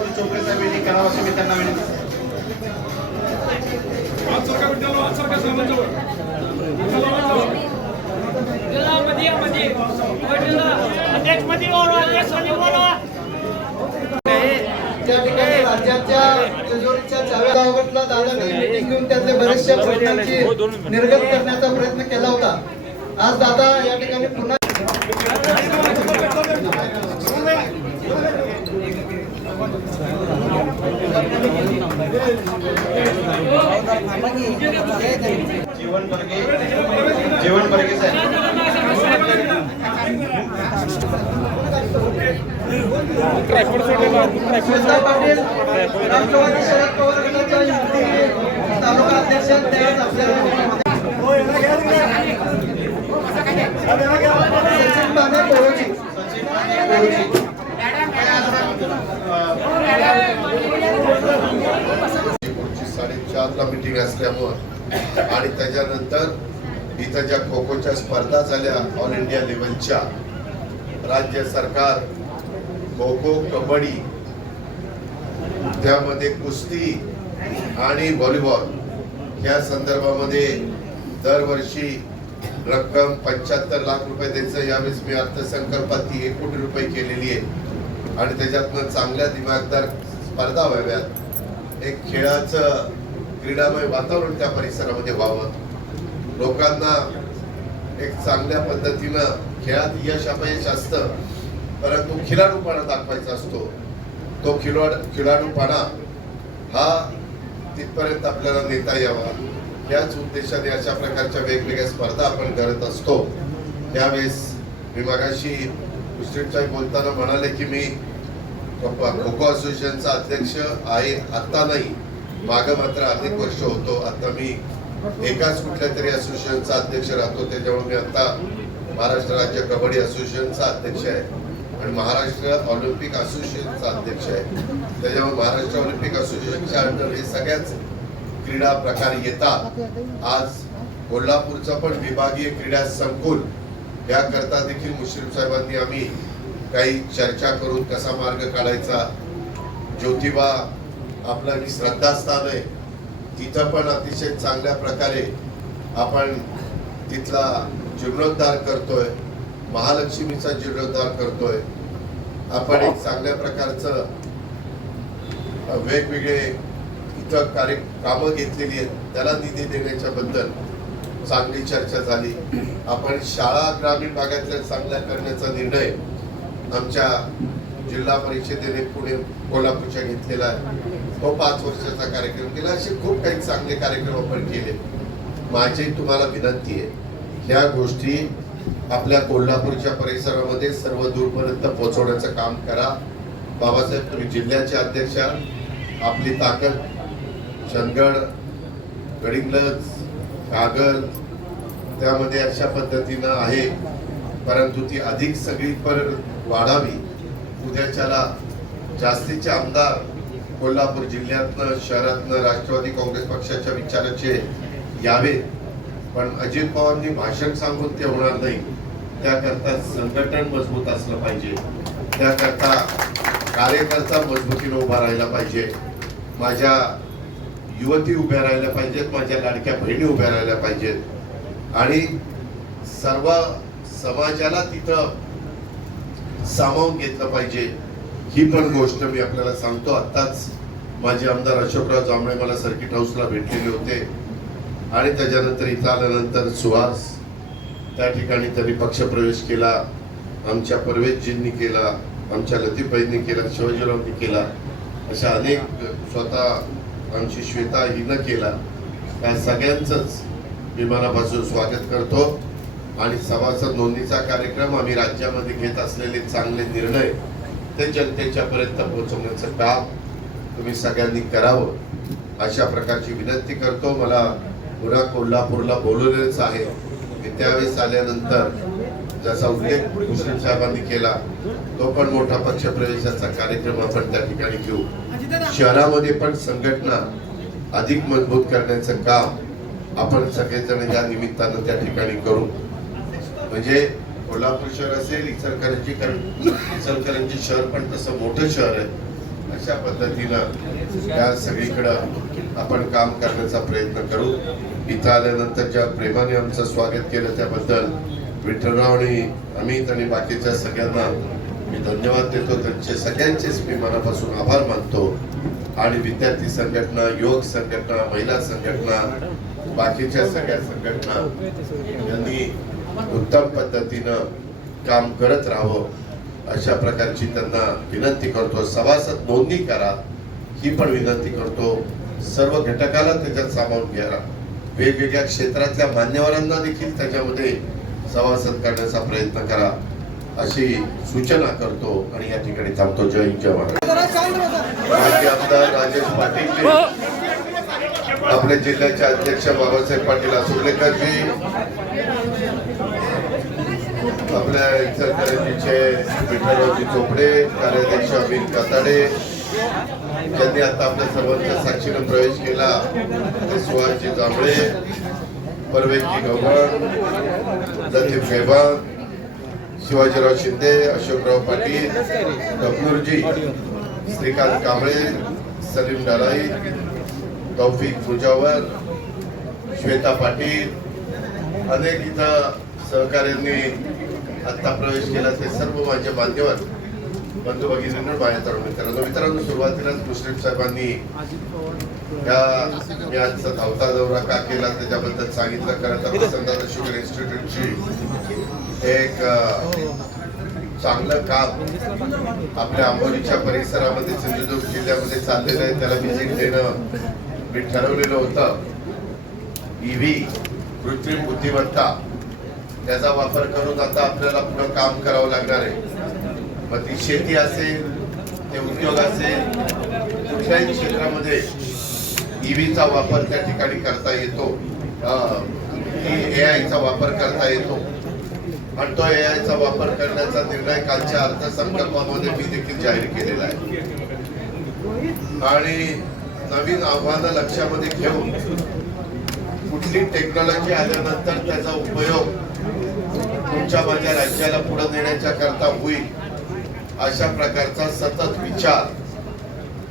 मल्लिकार्जुन चोपडे साहेब यांनी करावं असं मी त्यांना विनंती करतो. त्या ठिकाणी राज्याच्या तिजोरीच्या चाव्या गावातला दादांनी मीटिंग घेऊन त्यातले बरेचशा प्रश्नांची निर्गत करण्याचा प्रयत्न केला होता. आज दादा या ठिकाणी पुन्हा जीवन बर्गे साहेब श्वेता पाटील राष्ट्रवादी शरद पवार गटाच्या युती तालुका अध्यक्ष सचिन पाने कोरोची 4:30ला मीटिंग असल्यामुळे आणि त्याच्यानंतर इथं ज्या खो खोच्या स्पर्धा झाल्या ऑल इंडिया लेवलच्या, राज्य सरकार खो खो, कबड्डी, त्यामध्ये कुस्ती आणि व्हॉलीबॉल या संदर्भामध्ये दरवर्षी रक्कम 75 लाख रुपये द्यायचं. यावेळेस मी अर्थसंकल्पात ती 1 कोटी रुपये केलेली आहे आणि त्याच्यातनं चांगल्या दिमागदार स्पर्धा व्हाव्यात, एक खेळाचं क्रीडामय वातावरण त्या परिसरामध्ये व्हावं, लोकांना एक चांगल्या पद्धतीनं खेळात यश अपयश असतं, परंतु खिलाडूपणा दाखवायचा असतो. तो खिलाडूपणा हा तिथपर्यंत आपल्याला नेता यावा, याच उद्देशाने अशा प्रकारच्या वेगवेगळ्या स्पर्धा आपण करत असतो. त्यावेळेस मी मगाशी मुश्रीफ बोलताना म्हणाले की मी खो खो असोसिएशनचा अध्यक्ष आहे, आता नाही, मागं मात्र अनेक वर्ष होतो. आता मी एकाच कुठल्या तरी असोसिएशनचा अध्यक्ष राहतो, त्याच्यामुळे मी आता महाराष्ट्र राज्य कबड्डी असोसिएशनचा अध्यक्ष आहे आणि महाराष्ट्र ऑलिम्पिक असोसिएशनचा अध्यक्ष आहे. त्याच्यामुळे महाराष्ट्र ऑलिम्पिक असोसिएशनच्या अंडर हे सगळ्याच क्रीडा प्रकार येतात. आज कोल्हापूरचं पण विभागीय क्रीडा संकुल याकरता देखील मुश्रीफ साहेबांनी आम्ही काही चर्चा करून कसा मार्ग काढायचा. ज्योतिबा आपलं श्रद्धास्थान आहे, तिथं पण अतिशय चांगल्या प्रकारे आपण तिथला जीर्णोद्धार करतोय, महालक्ष्मीचा जीर्णोद्धार करतोय. आपण एक चांगल्या प्रकारचं वेगवेगळे इथं कामं घेतलेली आहेत, त्याला निधी देण्याच्या बद्दल चांगली चर्चा झाली. आपण शाळा ग्रामीण भागातल्या चांगल्या करण्याचा निर्णय आमच्या जिल्हा परिषदेने पुणे कोल्हापूरच्या घेतलेला आहे. तो 5 वर्षाचा कार्यक्रम केला. असे खूप काही चांगले कार्यक्रम आपण केले. माझी तुम्हाला विनंती आहे, ह्या गोष्टी आपल्या कोल्हापूरच्या परिसरामध्ये सर्व दूरपर्यंत पोहोचवण्याचं काम करा. बाबासाहेब, तुम्ही जिल्ह्याचे अध्यक्ष, आपली ताकद चंदगड, गडिंग्लज, कागद त्यामध्ये अशा पद्धतीनं आहे, परंतु ती अधिक सगळीपर्यंत वाढावी. उद्याच्याला जास्तीचे आमदार कोल्हापूर जिल्ह्यातनं शहरातनं राष्ट्रवादी काँग्रेस पक्षाच्या विचाराचे यावेत, पण अजित पवारांनी भाषण सांगून ते होणार नाही. त्याकरता संघटन मजबूत असलं पाहिजे, त्याकरता कार्यकर्ता मजबूतीने उभा राहायला पाहिजे, माझ्या युवती उभ्या राहायला पाहिजेत, माझ्या लाडक्या बहिणी उभ्या राहायला पाहिजेत आणि सर्व समाजाला तिथं सामावून घेतलं पाहिजे. ही पण गोष्ट मी आपल्याला सांगतो. आत्ताच माझे आमदार अशोकराव जांभळे मला सर्किट हाऊसला भेटलेले होते आणि त्याच्यानंतर इथं आल्यानंतर सुहास त्या ठिकाणी त्यांनी पक्षप्रवेश केला, आमच्या परवेशजींनी केला, आमच्या लतीफबाईंनी केला, शिवाजीरावनी केला, अशा अनेक, स्वतः आमची श्वेता हिनं केला. त्या सगळ्यांचंच मी मनापासून स्वागत करतो आणि सभासद नोंदणीचा कार्यक्रम आम्ही राज्यामध्ये घेत असलेले चांगले निर्णय ते जनतेच्या पर्यंत पोहोचवण्याचं काम तुम्ही सगळ्यांनी करावं अशा प्रकारची विनंती करतो. मला पुन्हा कोल्हापूरला बोलवलेच आहे. मी त्यावेळेस आल्यानंतर जसा उल्लेख मुश्रीफ साहेबांनी केला, तो पण मोठा पक्षप्रवेशाचा कार्यक्रम आपण त्या ठिकाणी घेऊ. शहरामध्ये पण संघटना अधिक मजबूत करण्याचं काम आपण सगळेजण या निमित्तानं त्या ठिकाणी करू. म्हणजे कोल्हापूर शहर असेल, इचलकरंजी शहर पण तसं मोठं शहर आहे, अशा पद्धतीनं या सगळीकडं आपण काम करण्याचा प्रयत्न करू. इथं आल्यानंतर ज्या प्रेमाने आमचं स्वागत केलं त्याबद्दल विठ्ठलराव आणि अमित आणि बाकीच्या सगळ्यांना मी धन्यवाद देतो. त्यांचे सगळ्यांचेच मी मनापासून आभार मानतो. आणि विद्यार्थी संघटना, युवक संघटना, महिला संघटना, बाकीच्या सगळ्या संघटना यांनी उत्तम पद्धतीनं काम करत राहावं अशा प्रकारची त्यांना विनंती करतो. सभासद नोंदणी करा ही पण विनंती करतो. सर्व घटकाला त्याच्यात सामावून घ्या. वेगवेगळ्या क्षेत्रातल्या मान्यवरांना देखील त्याच्यामध्ये सभासद करण्याचा प्रयत्न करा अशी सूचना करतो आणि या ठिकाणी थांबतो. जय हिंद, जय महाराष्ट्र. माजी आमदार राजेश पाटील, आपल्या जिल्ह्याचे अध्यक्ष बाबासाहेब पाटील आसुर्लेकरजी, आपल्या इचलकरंजीचे विठ्ठलरावजी चोपडे, कार्याध्यक्ष अमित काताडे, ज्यांनी आता आपल्या सर्वांच्या साक्षीने प्रवेश केला ते सुहासजी जांभळे, परवेशजी गव्हाण, लतीफ गैबान, शिवाजीराव शिंदे, अशोकराव पाटील, कपनूरजी, श्रीकांत कांबळे, सलीम डालाई, तौफिक मुजावर, श्वेता पाटील, अनेक इथं सहकार्यांनी आता प्रवेश केला. ते सर्व माझे मान्यवर बंधू भगिनींना, माझ्या तरुण मित्रांनो, सुरुवातीलाच मुश्रीफ साहेबांनी मी आजचा धावता दौरा का केला त्याच्याबद्दल सांगितलं. खरं तर वसंतदादा शुगर इन्स्टिट्यूटची एक चांगलं काम आपल्या आंबोलीच्या परिसरामध्ये, सिंधुदुर्ग जिल्ह्यामध्ये चाललेलं आहे. त्याला व्हिजिट देणं मी ठरवलेलं होतं. ईव्ही, कृत्रिम बुद्धिमत्ता, त्याचा वापर करून आता आपल्याला पुढं काम करावं लागणार आहे. मग ती शेती असेल, ते उद्योग असेल, कुठल्याही क्षेत्रामध्ये ईव्हीचा वापर त्या ठिकाणी करता येतो. एआयचा वापर करता येतो आणि तो एआयचा वापर करण्याचा निर्णय कालच्या अर्थसंकल्पामध्ये मी देखील जाहीर केलेला आहे. आणि नवीन आव्हानं लक्षामध्ये घेऊन कुठली टेक्नॉलॉजी आल्यानंतर त्याचा उपयोग तुमच्या माझ्या राज्याला पुढे नेण्याच्या करता होईल अशा प्रकारचा सतत विचार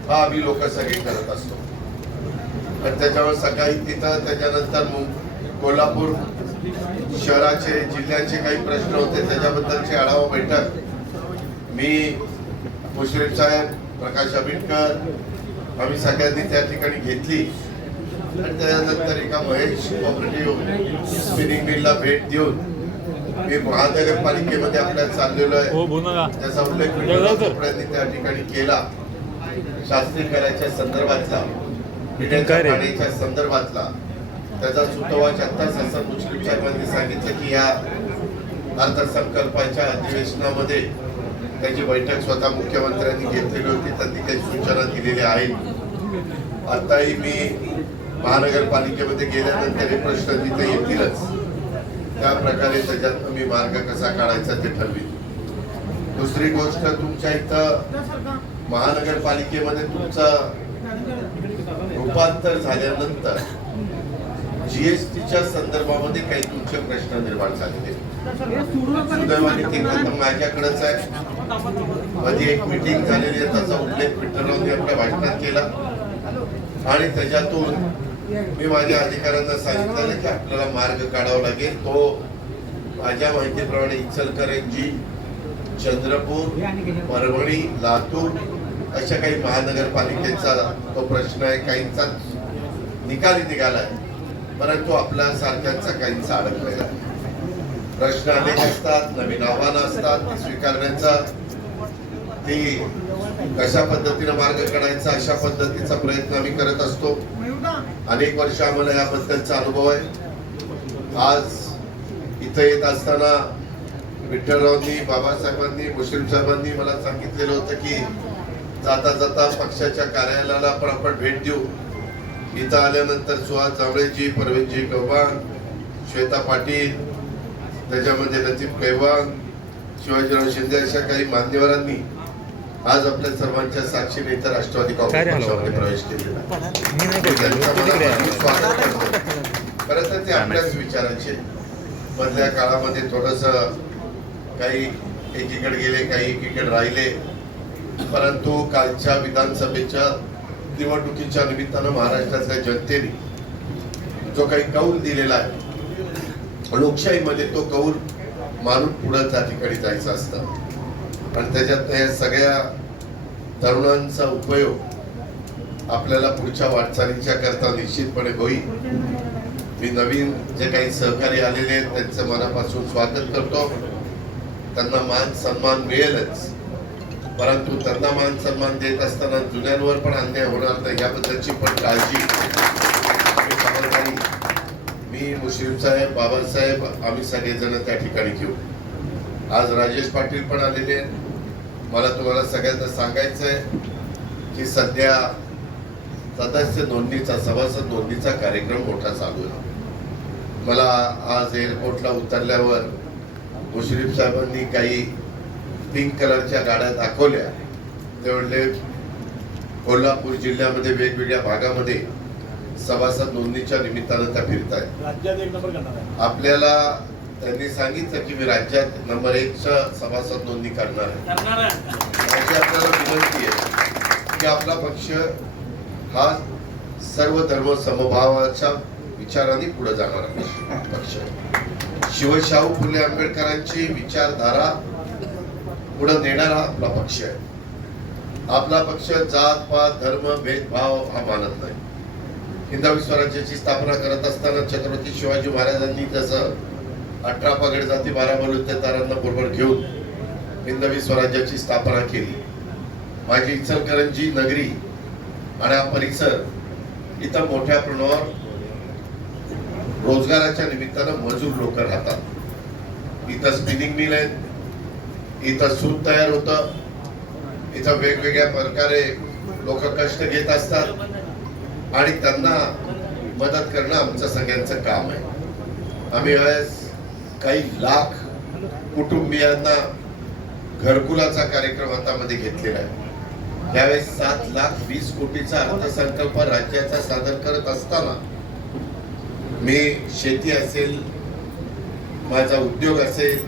हा आम्ही लोक सगळे करत असतो. आणि त्याच्यावर सकाळी तिथं त्याच्यानंतर कोल्हापूर शहराचे, जिल्ह्याचे काही प्रश्न होते त्याच्याबद्दलची आढावा बैठक मी, मुश्रीफ साहेब, प्रकाश आंबेडकर, आम्ही सगळ्यांनी त्या ठिकाणी घेतली. आणि त्यानंतर एका महेश कोऑपरेटिव्ह स्पिनिंग मिलला भेट देऊन मी महानगरपालिकेमध्ये आपल्या चाललेलो आहे त्याचा उल्लेख चोपड्यांनी त्या ठिकाणी केला. शास्त्रीकरणाच्या संदर्भातला, पिण्याच्या पाण्याच्या संदर्भातला त्याचा सुतोवाच आत्ताच असं मुश्रीफ साहेबांनी सांगितलं की या अर्थसंकल्पाच्या अधिवेशनामध्ये त्याची बैठक स्वतः मुख्यमंत्र्यांनी घेतलेली होती. त्यांनी काही सूचना दिलेल्या आहेत. आताही मी महानगरपालिकेमध्ये गेल्यानंतर हे प्रश्न तिथे येतीलच. त्या प्रकारे त्याच्यात मी मार्ग कसा काढायचा ते ठरविल. दुसरी गोष्ट, तुमच्या इथं महानगरपालिकेमध्ये तुमचं रूपांतर झाल्यानंतर जीएसटीच्या संदर्भामध्ये काही तुमचे प्रश्न निर्माण झालेले. सुदैवाने ते खतं माझ्याकडेच आहे. माझी एक मीटिंग झालेली आहे, त्याचा उल्लेख विठ्ठलरावांनी आपल्या भाषणात केला. आणि त्याच्यातून मी माझ्या अधिकाऱ्यांना सांगितलं की आपल्याला मार्ग काढावा लागेल. तो माझ्या माहितीप्रमाणे इचलकरंजी, चंद्रपूर, परभणी, लातूर अशा काही महानगरपालिकेचा तो प्रश्न आहे. काहींचा निकाली निघालाय, परंतु आपल्या सारख्यांचा काहींचा अडकलेला आहे. प्रश्न अनेक असतात, नवीन आव्हानं असतात, ती स्वीकारण्याचा, ती कशा पद्धतीने मार्ग काढायचा अशा पद्धतीचा प्रयत्न आम्ही करत असतो. अनेक वर्ष आम्हाला याबद्दलचा अनुभव आहे. आज इथं येत असताना विठ्ठलरावांनी, बाबासाहेबांनी, मुश्रीफ साहेबांनी मला सांगितलेलं होतं की जाता जाता पक्षाच्या कार्यालयाला पण आपण भेट देऊ. इथं आल्यानंतर सुहास जांभळेजी, परवेशजी गव्हाण, श्वेता पाटील, त्याच्यामध्ये लतीफ गैबान, शिवाजीराव शिंदे अशा काही मान्यवरांनी आज आपल्या सर्वांच्या साक्षीने इथं राष्ट्रवादी काँग्रेस पक्षामध्ये प्रवेश केलेला. खरं तर ते आपल्याच विचारांचे. मधल्या काळामध्ये थोडस काही एकीकडे गेले, काही एकीकडे राहिले. परंतु कालच्या विधानसभेच्या निवडणुकीच्या निमित्तानं महाराष्ट्रातल्या जनतेने जो काही कौल दिलेला आहे, लोकशाहीमध्ये तो कौल मानून पुढे त्या ठिकाणी जायचं असतं. आणि त्याच्यात या सगळ्या तरुणांचा उपयोग आपल्याला पुढच्या वाटचालीच्या करता निश्चितपणे होईल. मी नवीन जे काही सहकारी आलेले आहेत त्यांचं मनापासून स्वागत करतो. त्यांना मान सन्मान मिळेलच, परंतु त्यांना मान सन्मान देत असताना जुन्यांवर पण अन्याय होणार नाही याबद्दलची पण काळजी मी, मुश्रीफ साहेब, बाबासाहेब, आम्ही सगळेजण त्या ठिकाणी घेऊ. आज राजेश पाटील पण आलेले आहेत. मला तुम्हाला सगळ्यांना सांगायचं आहे की सध्या सदस्य नोंदणीचा, सभासद नोंदणीचा कार्यक्रम मोठा चालू आहे. मला आज एअरपोर्टला उतरल्यावर मुश्रीफ साहेबांनी काही पिंक कलरच्या गाड्या दाखवल्या. ते म्हणले कोल्हापूर जिल्ह्यामध्ये वेगवेगळ्या भागामध्ये सभासद नोंदणीच्या निमित्तानं त्या फिरतायत. राज्यात एक नंबर करणार आहे. आपल्याला त्यांनी सांगितलं की मी राज्यात नंबर 1च्या सभासद नोंदणी करणार आहे. माझी आपल्याला विनंती आहे की आपला पक्ष हा सर्व धर्म समभावाच्या विचाराने पुढे जाणारा पक्ष आहे. शिवशाहू फुले आंबेडकरांची विचारधारा पुढे नेणारा आपला पक्ष आहे. आपला पक्ष जात पात धर्म भेदभाव हा मानत नाही. हिंदवी स्वराज्याची स्थापना करत असताना छत्रपती शिवाजी महाराजांनी जसं 18 पगड जाती 12 बलुतेदारांना बरोबर घेऊन हिंदवी स्वराज्याची स्थापना केली. माझी इचलकरंजी नगरी आणि हा परिसर इथं मोठ्या प्रमाणावर रोजगाराच्या निमित्तानं मजूर लोक राहतात. इथं स्पिनिंग मिल आहे, इथं सूत तयार होतं, इथं वेगवेगळ्या प्रकारे लोक कष्ट घेत असतात आणि त्यांना मदत करणं आमचं सगळ्यांचं काम आहे. आम्ही यावेळेस काही लाख कुटुंबियांना घरकुलाचा कार्यक्रम हातामध्ये घेतलेला आहे. यावेळेस 7,20 कोटीचा अर्थसंकल्प राज्याचा सादर करत असताना मी शेती असेल, माझा उद्योग असेल,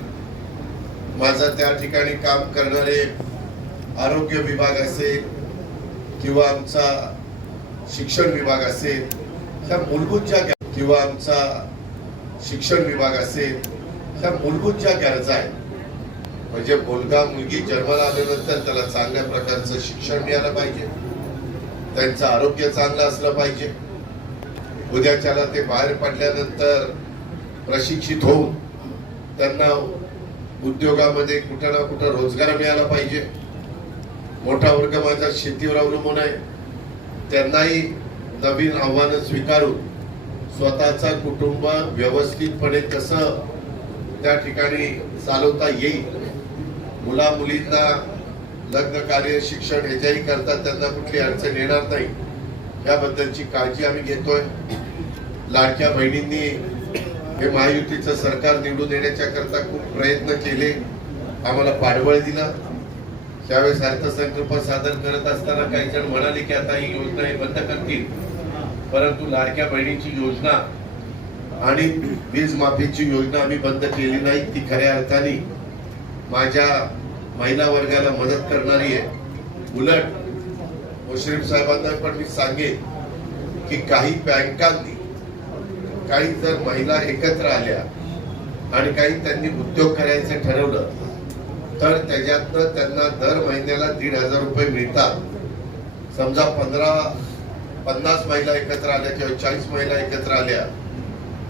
माझा त्या ठिकाणी काम करणारे आरोग्य विभाग असेल किंवा आमचा शिक्षण विभाग असेल, ह्या मूलभूत ज्या किंवा आमचा शिक्षण विभाग असेल, ह्या मूलभूत ज्या गरजा आहेत, म्हणजे मुलगा मुलगी जन्माला आल्यानंतर त्याला चांगल्या प्रकारचं शिक्षण मिळालं पाहिजे, त्यांचं आरोग्य चांगलं असलं पाहिजे, उद्याच्याला ते बाहेर पडल्यानंतर प्रशिक्षित होऊन त्यांना उद्योगामध्ये कुठं ना कुठं रोजगार मिळाला पाहिजे. मोठा वर्ग माझा शेतीवर अवलंबून आहे, त्यांनाही नवीन आव्हानं स्वीकारून स्वतःचा कुटुंब व्यवस्थितपणे कसं त्या ठिकाणी चालवता येईल, मुला मुलींना लग्न कार्य शिक्षण ह्याच्याही करता त्यांना कुठली अडचण येणार नाही याबद्दलची काळजी आम्ही घेतोय. लाडक्या बहिणींनी हे महायुतीचं सरकार निवडून येण्याच्या करता खूप प्रयत्न केले, आम्हाला पाठबळ दिला. त्यावेळेस अर्थसंकल्प सादर करत असताना काही जण म्हणाले की आता ही योजना हे बंद करतील, परंतु लाडक्या बहिणीची योजना आणि वीज माफीची योजना आम्ही बंद केली नाही. ती खऱ्या अर्थाने माझ्या महिला वर्गाला मदत करणारी आहे. उलट मुश्रीफ साहेबांना पण मी सांगेन की काही बँकांनी काही जर महिला एकत्र आल्या आणि काही त्यांनी उद्योग करायचं ठरवलं तर त्याच्यातनं त्यांना दर महिन्याला 1,500 रुपये मिळतात. समजा 50 महिला एकत्र आल्या किंवा 40 महिला एकत्र आल्या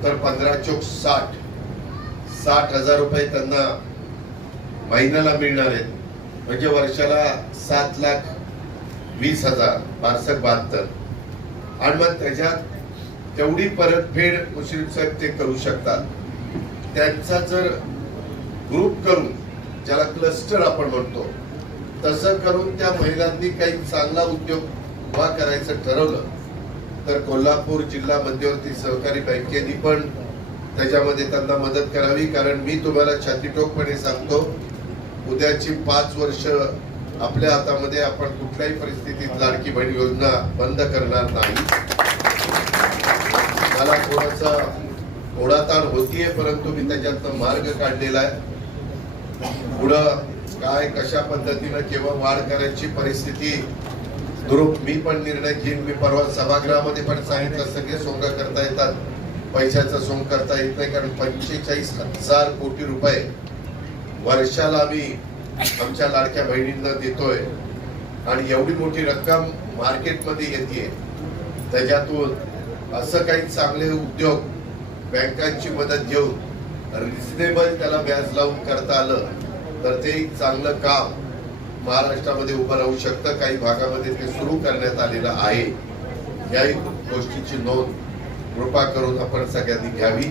तर 15 चोक 60,000 रुपये त्यांना महिन्याला मिळणार आहेत. म्हणजे वर्षाला 7,20,000 72. आणि मग त्याच्यात तेवढी परतफेड मुश्रीफ साहेब ते करू शकतात. त्यांचा जर ग्रुप करून ज्याला क्लस्टर आपण म्हणतो तसं करून त्या महिलांनी काही चांगला उद्योग उभा करायचं ठरवलं तर कोल्हापूर जिल्हा मध्यवर्ती सहकारी बँकेने पण त्याच्यामध्ये त्यांना मदत करावी. कारण मी तुम्हाला छातीटोकपणे सांगतो, उद्याची 5 वर्ष आपल्या हातामध्ये, आपण कुठल्याही परिस्थितीत लाडकी बहीण योजना बंद करणार नाही. मला थोडासा ओढाताण होतीये, परंतु मी त्याच्यातनं मार्ग काढलेला आहे. पुढं काय कशा पद्धतीनं केव्हा वाढ करायची परिस्थिती दुरुप मी पण निर्णय घेईन. मी परवा सभागृहामध्ये पण सांगितलं सगळे सोंग करता येतात, पैशाचं सोंग करता येत नाही, कारण 45,000 कोटी रुपये वर्षाला आम्ही आमच्या लाडक्या बहिणींना देतोय आणि एवढी मोठी रक्कम मार्केटमध्ये येते. त्याच्यातून असं काही चांगले उद्योग बँकांची मदत घेऊन रिझनेबल त्याला व्याज लावून करता आलं तर ते एक चांगलं काम महाराष्ट्रामध्ये उभं राहू शकतं. काही भागामध्ये ते सुरू करण्यात आलेलं आहे. याही गोष्टीची नोंद कृपा करून आपण सगळ्यांनी घ्यावी.